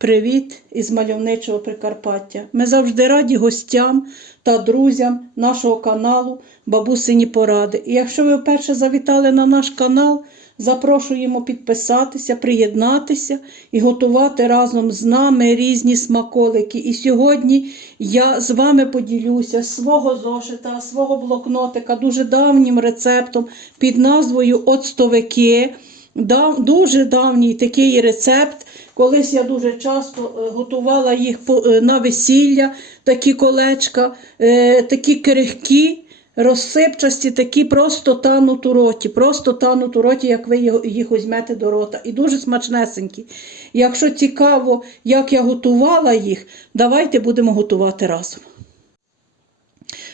Привіт із мальовничого Прикарпаття. Ми завжди раді гостям та друзям нашого каналу Бабусині Поради. І якщо ви вперше завітали на наш канал, запрошуємо підписатися, приєднатися і готувати разом з нами різні смаколики. І сьогодні я з вами поділюся свого зошита, свого блокнотика, дуже давнім рецептом під назвою Оцтовики. Дав, дуже давній такий рецепт. Колись я дуже часто е, готувала їх е, на весілля, такі колечка, е, такі крихкі, розсипчасті, такі просто тануть у роті, просто тануть у роті, як ви їх візьмете до рота. І дуже смачнесенькі. Якщо цікаво, як я готувала їх, давайте будемо готувати разом.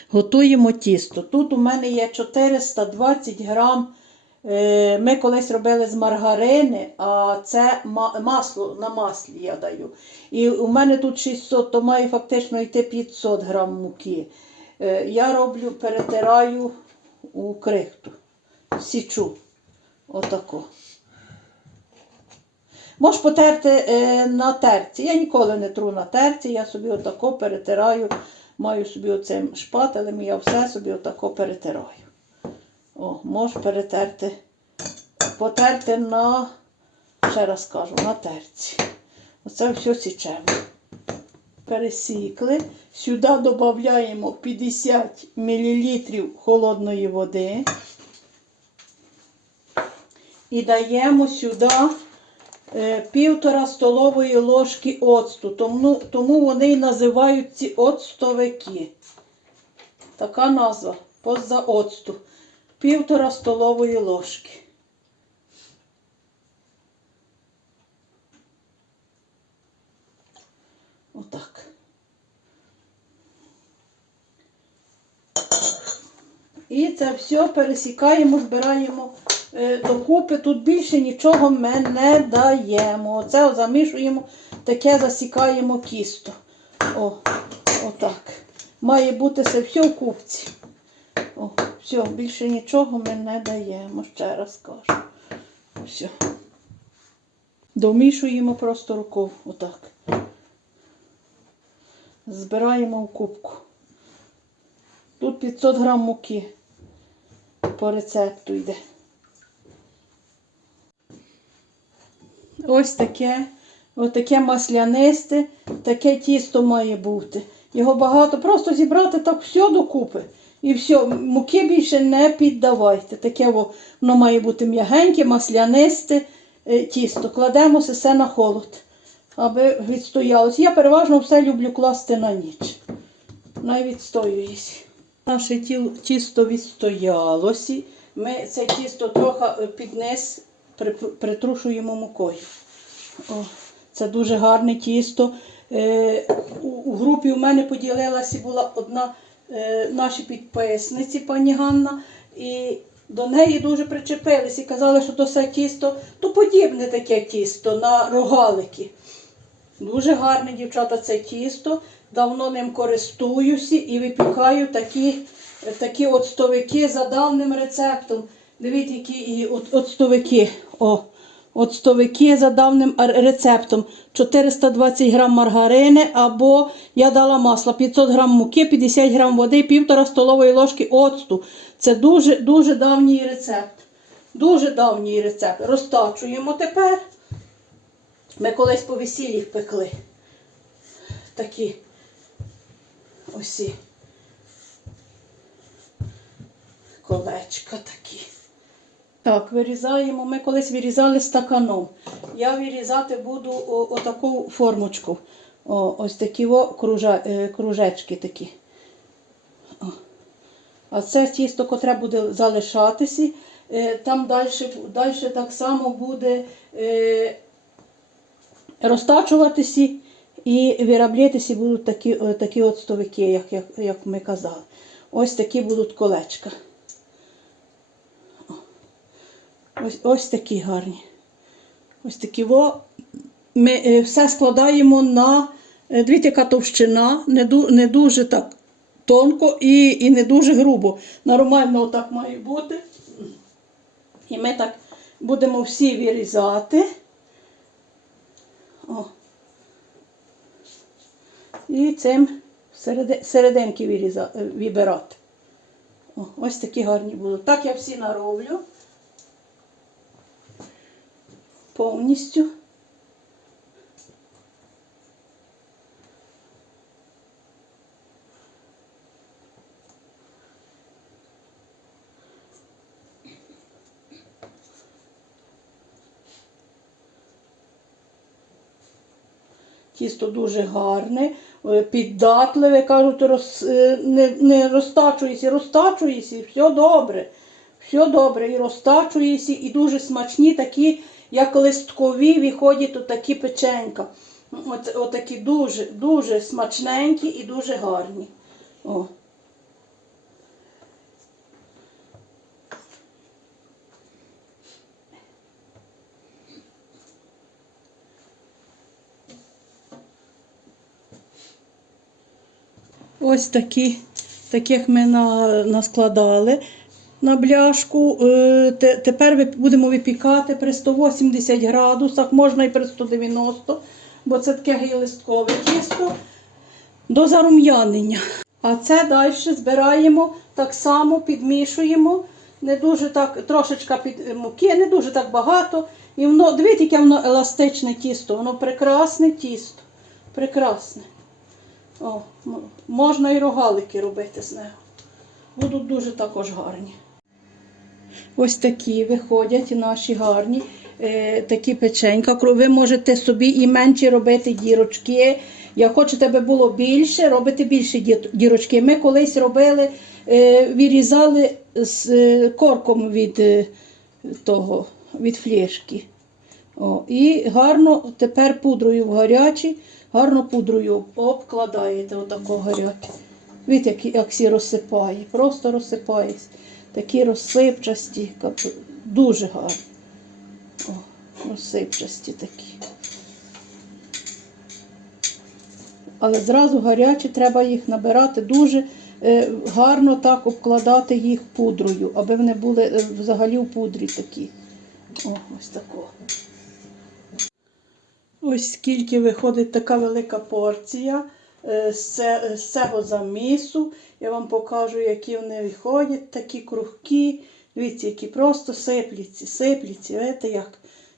Готуємо тісто. Тут у мене є 420 грам. Е, Ми колись робили з маргарини, а це масло на маслі я даю. І у мене тут 600, то має фактично йти 500 грам муки. Е, Я роблю, перетираю у крихту, січу. Отако. Можеш потерти е, на терці. Я ніколи не тру на терці, я собі отако перетираю, маю собі оцим шпателем, я все собі отако перетираю. О, можеш перетерти, потерти на, ще раз кажу, на терці. Оце все січемо. Пересікли. Сюди додаємо 50 мл холодної води. І даємо сюди е, півтора столової ложки оцту. Тому, тому вони і називають ці оцтовики. Така назва поза оцту. Півтора столової ложки. Отак. І це все пересікаємо, збираємо е, докупи. Тут більше нічого ми не даємо. Оце замішуємо, таке засікаємо кісто. О, отак. Має бути це все в купці. О, все, більше нічого ми не даємо, ще раз кажу. Все. Домішуємо просто рукою. Отак. Збираємо в кубку. Тут 500 грам муки по рецепту йде. Ось таке, ось таке маслянисте, таке тісто має бути. Його багато, просто зібрати так все докупи. І все, муки більше не піддавайте. Таке воно має бути м'ягеньке, маслянисте е, тісто. Кладемо все на холод, аби відстоялося. Я переважно все люблю класти на ніч. Най відстоюється. Наше тісто відстоялося. Ми це тісто трохи е, під низ притрушуємо мукою. О, це дуже гарне тісто. Е, у, у групі у мене поділилася була одна наші підписниці, пані Ганна, і до неї дуже причепилися і казали, що то все тісто, то подібне таке тісто на рогалики. Дуже гарне, дівчата, це тісто. Давно ним користуюся і випікаю такі, такі оцтовики за давним рецептом. Дивіться, які і от- оцтовики за давним рецептом. 420 грам маргарини або я дала масло 500 грам муки, 50 грам води, півтора столової ложки оцту. Це дуже, дуже давній рецепт. Дуже давній рецепт. Розтачуємо тепер. Ми колись по весіллі пекли. Такі осі. Колечка такі. Так, вирізаємо. Ми колись вирізали стаканом. Я вирізати буду отаку формочку. О, ось такі о, кружа, е, кружечки такі. О. А це тісто, котре буде залишатися. Е, Там далі, далі так само буде е, розтачуватися і вироблятися будуть такі, такі от стовики, як, як, як ми казали. Ось такі будуть колечка. О. Ось, ось такі гарні. Ось такі во. Ми е, все складаємо на е, дивіться, яка товщина, не, ду, не дуже так тонко і, і не дуже грубо. Нормально отак має бути. І ми так будемо всі вирізати. О. і цим серединки е, вибирати. О, ось такі гарні будуть. Так я всі нароблю. Повністю. Тісто дуже гарне, е, піддатливе, кажуть, роз, е, не, не розтачується, розтачується, все добре. Все добре, і розтачується, і дуже смачні, такі, як листкові, виходять от такі печенька. От, от такі дуже, дуже смачненькі і дуже гарні. О. Ось такі, таких ми на, наскладали на бляшку. Е, тепер будемо випікати при 180 градусах, можна і при 190, бо це таке гілисткове тісто до зарум'янення. А це далі збираємо так само, підмішуємо. Не дуже так, трошечка під е, муки, не дуже так багато. І воно, дивіться, яке воно еластичне тісто, воно прекрасне тісто. Прекрасне. О, можна і рогалики робити з нього. Будуть дуже також гарні. Ось такі виходять наші гарні е, такі печенька. Ви можете собі і менші робити дірочки. Як хочете, аби було більше, робите більше дірочки. Ми колись робили, е, вирізали з е, корком від того, від флешки. О, і гарно тепер пудрою в гарячі, гарно пудрою обкладаєте отако гаряче. Видите, як, всі розсипає, просто розсипається. Такі розсипчасті, дуже гарні. О, розсипчасті такі. Але зразу гарячі, треба їх набирати дуже е, гарно так обкладати їх пудрою, аби вони були е, взагалі в пудрі такі. О, ось такого. Ось скільки виходить така велика порція з цього замісу. Я вам покажу, які вони виходять, такі крухкі. Дивіться, які просто сипляться, сипляться. Знаєте як?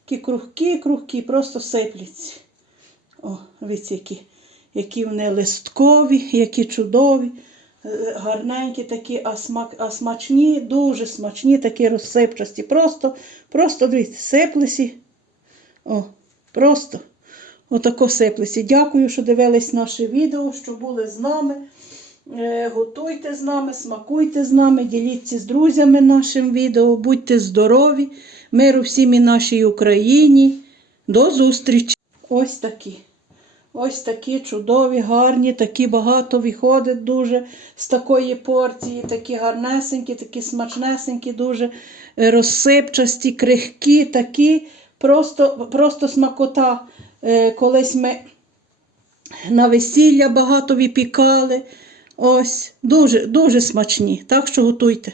Такі крухкі, крухкі, просто сипляться. О, дивіться, які, які вони листкові, які чудові, е, гарненькі такі, а, смак, а смачні, дуже смачні, такі розсипчасті. Просто, просто дивіться, сиплесі. О, просто отако сиплеться. Дякую, що дивились наше відео, що були з нами. Е, Готуйте з нами, смакуйте з нами, діліться з друзями нашим відео, будьте здорові, миру всім і нашій Україні. До зустрічі! Ось такі. Ось такі чудові, гарні, такі багато виходить дуже з такої порції, такі гарнесенькі, такі смачнесенькі, дуже розсипчасті, крихкі, такі, просто, просто смакота. Е, Колись ми на весілля багато випікали. Ось, дуже, дуже смачні. Так що готуйте.